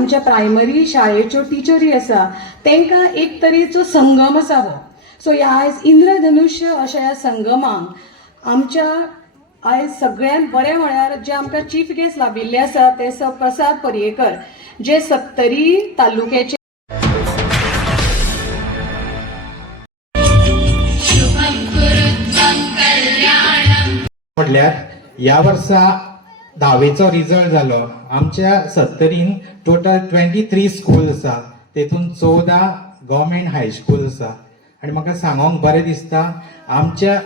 आमच्या प्रायमरी शाळेच्यो टिचरी आसा तांकां एक तरेचो संगम आसा हो. सो ह्या आयज इंद्रधनुष्य अशा ह्या संगमाक आमच्या आयज सगळ्यांत बरें म्हळ्यार जे आमकां चीफ गेस्ट लाभिल्ले आसा ते प्रसाद पर्येकर, जे 70 तालुक्याचे म्हटल्यार ह्या वर्सा 10वेचो रिजल्ट जालो. आमच्या 70न टोटल 23 स्कूल आसा, तेतून 14 गव्हर्मेंट हायस्कूल आसा. आनी म्हाका सांगोंक बरें दिसता आमच्या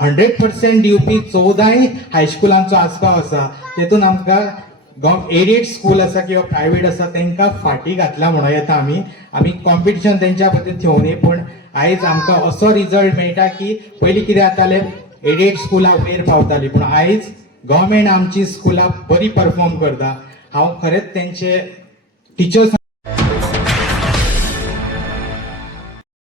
100% दिवपी 14 हायस्कुलांचो आस्पाव आसा. तेतून आमकां एडेड स्कूल आसा किंवा प्रायवेट आसा तांकां फाटी घातला म्हणूं येता. आमी कॉम्पिटिशन तेंच्या बद्दल ठेवून पूण आयज आमकां असो रिजल्ट मेळटा की पयलीं कितें जातालें एडेड स्कुलां वयर पावतालीं पूण आयज गव्हर्मेंट आमची स्कुलां बरी परफॉर्म करता. हांव खरेंच तेंचे टिचर्स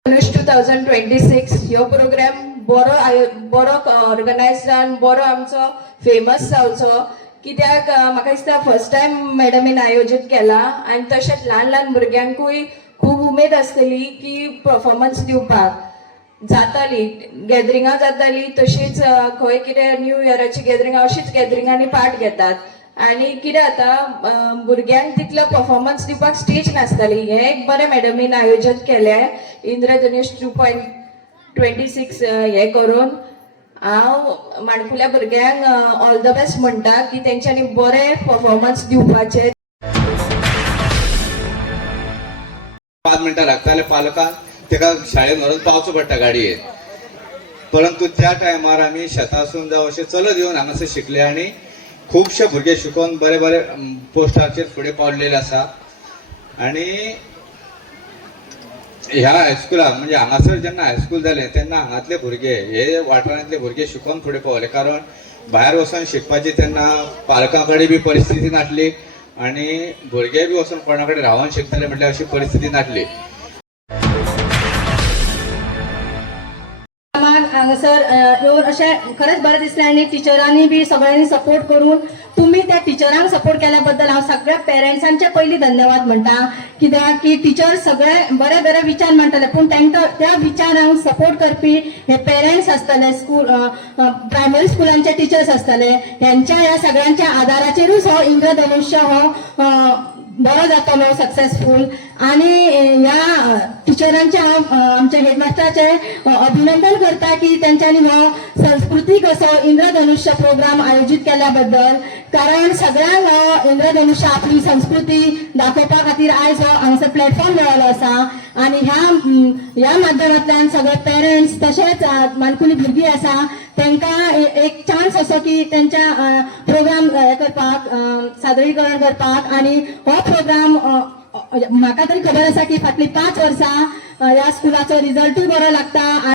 2026 ह्यो प्रोग्राम बरो ऑर्गनायज जावन बरो आमचो फेमस जावचो. कित्याक म्हाका दिसता फर्स्ट टायम मॅडमीन आयोजीत केला आनी तशेंच ल्हान ल्हान भुरग्यांकूय खूब उमेद आसतली की परफॉर्मन्स दिवपाक. जाताली गॅदरिंगां जाताली तशीच खंय कितें न्यू इयराची गॅदरिंगां अशीच गॅदरिंगांनी पार्ट घेतात. आनी कितें जाता भुरग्यांक तितलो परफॉर्मन्स दिवपाक स्टेज नासताली. हें एक बरें मॅडमीन आयोजीत केलें इंद्रधनुष 2.26 हें करून. हांव माणकुल्या भुरग्यांक ऑल द बेस्ट म्हणटा की तेंच्यांनी बरें परफॉर्मन्स दिवपाचें. 5 मिनटां लागताले पालकांक तेका शाळेन व्हरून पावचो पडटा गाडयेन. परंतु त्या टायमार आमी शेतासून जावं अशें चलत येवन हांगासर शिकले आनी खुबशे भुरगे शिकून बरे बरे पोस्टाचेर फुडें पावलेले आसा. आनी ह्या हायस्कुलाक म्हणजे हांगासर जेन्ना हायस्कूल जालें तेन्ना हांगातले भुरगे हे वाठारांतले भुरगे शिकून फुडें पावले. कारण भायर वचून शिकपाची तेन्ना पालकां कडेन बी परिस्थिती नासली आनी भुरगे बी वचून कोणा कडेन रावून शिकताले म्हटल्यार अशी परिस्थिती नासली. हांगासर येवन अशें खरेंच बरें दिसलें आनी टिचरांनी बी सगळ्यांनी सपोर्ट करून तुमी त्या टिचरांक सपोर्ट केल्या बद्दल हांव सगळ्या पेरंट्सांचे पयलीं धन्यवाद म्हणटा. कित्याक की टिचर सगळे बरे बरे विचार मांडटाले पूण तांकां त्या विचारांक सपोर्ट करपी हे पेरंट्स आसतले, स्कूल प्रायमरी स्कुलांचे टिचर्स आसतले, ह्यांच्या ह्या सगळ्यांच्या आदाराचेरूच हो इंद्रधनुष्य हो बरो जातलो सक्सेसफूल. आनी ह्या टिचरांचे हांव आमच्या हेडमास्टराचे अभिनंदन करता की तेंच्यांनी हो संस्कृतीक असो इंद्रधनुष्य प्रोग्राम आयोजीत केल्या बद्दल. कारण सगळ्यांक हो इंद्रधनुष्य आपली संस्कृती दाखोवपा खातीर आयज हो हांगासर प्लॅटफॉर्म मेळ्ळो आसा. आनी ह्या माध्यमांतल्यान सगळे पेरंट्स तशेंच माणकुली भुरगीं आसा तांकां एक चान्स असो की तेंच्या प्रोग्राम करपाक सादरीकरण करपाक. आनी हो प्रोग्राम म्हाका तरी खबर आसा की फाटलीं 5 वर्सां ह्या स्कुलाचो रिजल्टूय बरो लागता.